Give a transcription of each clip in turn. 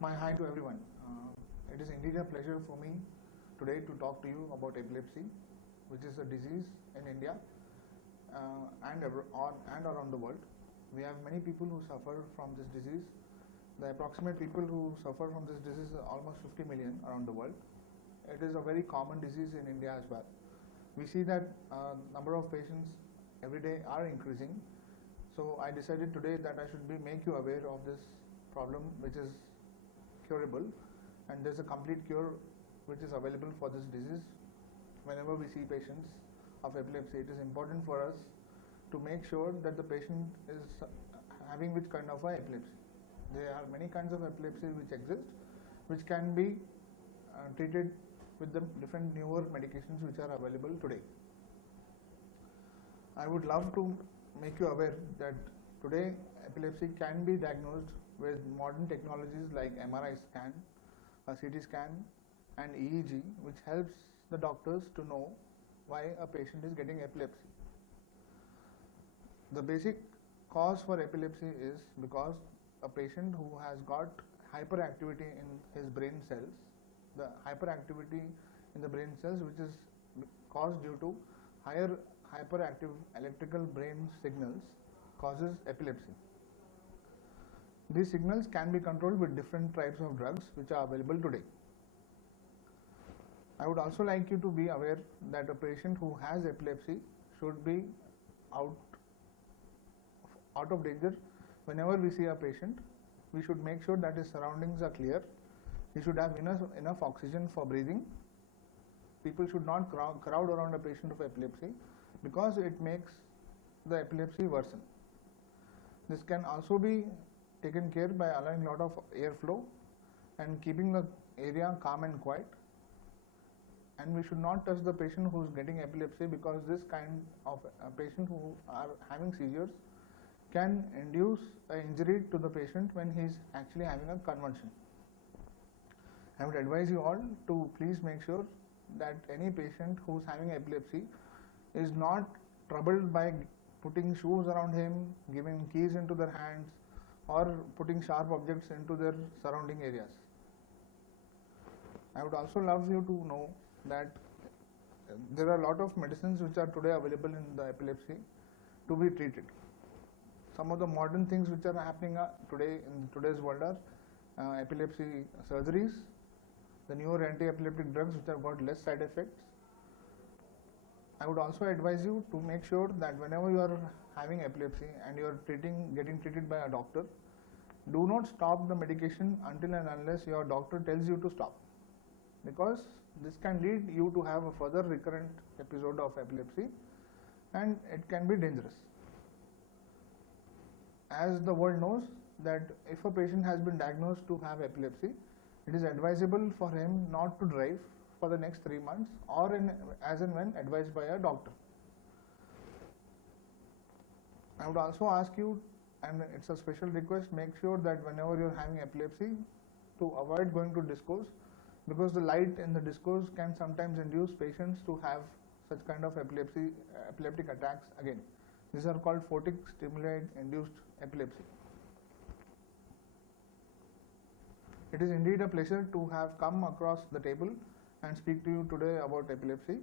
My hi to everyone. It is indeed a pleasure for me today to talk to you about epilepsy, which is a disease in India and around the world. We have many people who suffer from this disease. The approximate people who suffer from this disease are almost 50 million around the world. It is a very common disease in India as well. We see that number of patients every day are increasing. So I decided today that I should make you aware of this problem, which is curable, and there's a complete cure which is available for this disease. Whenever we see patients of epilepsy, it is important for us to make sure that the patient is having which kind of epilepsy. There are many kinds of epilepsy which exist, which can be treated with the different newer medications which are available today. I would love to make you aware that today epilepsy can be diagnosed with modern technologies like MRI scan, a CT scan and EEG, which helps the doctors to know why a patient is getting epilepsy. The basic cause for epilepsy is because a patient who has got hyperactivity in his brain cells, the hyperactivity in the brain cells which is caused due to higher hyperactive electrical brain signals causes epilepsy. These signals can be controlled with different types of drugs which are available today. I would also like you to be aware that a patient who has epilepsy should be out of danger. Whenever we see a patient, we should make sure that his surroundings are clear. He should have enough oxygen for breathing. People should not crowd around a patient of epilepsy because it makes the epilepsy worsen. This can also be taken care by allowing a lot of airflow and keeping the area calm and quiet. And we should not touch the patient who is getting epilepsy, because this kind of a patient who are having seizures can induce an injury to the patient when he is actually having a convulsion. I would advise you all to please make sure that any patient who is having epilepsy is not troubled by putting shoes around him, giving keys into their hands, or putting sharp objects into their surrounding areas. I would also love you to know that there are a lot of medicines which are today available in the epilepsy to be treated. Some of the modern things which are happening today in today's world are epilepsy surgeries, the newer anti-epileptic drugs which have got less side effects. I would also advise you to make sure that whenever you are having epilepsy and you are getting treated by a doctor, do not stop the medication until and unless your doctor tells you to stop, because this can lead you to have a further recurrent episode of epilepsy and it can be dangerous. As the world knows that if a patient has been diagnosed to have epilepsy, it is advisable for him not to drive for the next 3 months or as and when advised by a doctor. I would also ask you, and it's a special request, make sure that whenever you're having epilepsy to avoid going to discos, because the light in the discos can sometimes induce patients to have such kind of epileptic attacks again. These are called photic stimuli induced epilepsy. It is indeed a pleasure to have come across the table and speak to you today about epilepsy.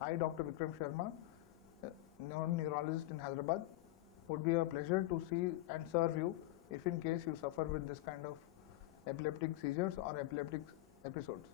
I, Dr. Vikram Sharma, neurologist in Hyderabad, would be a pleasure to see and serve you if in case you suffer with this kind of epileptic seizures or epileptic episodes.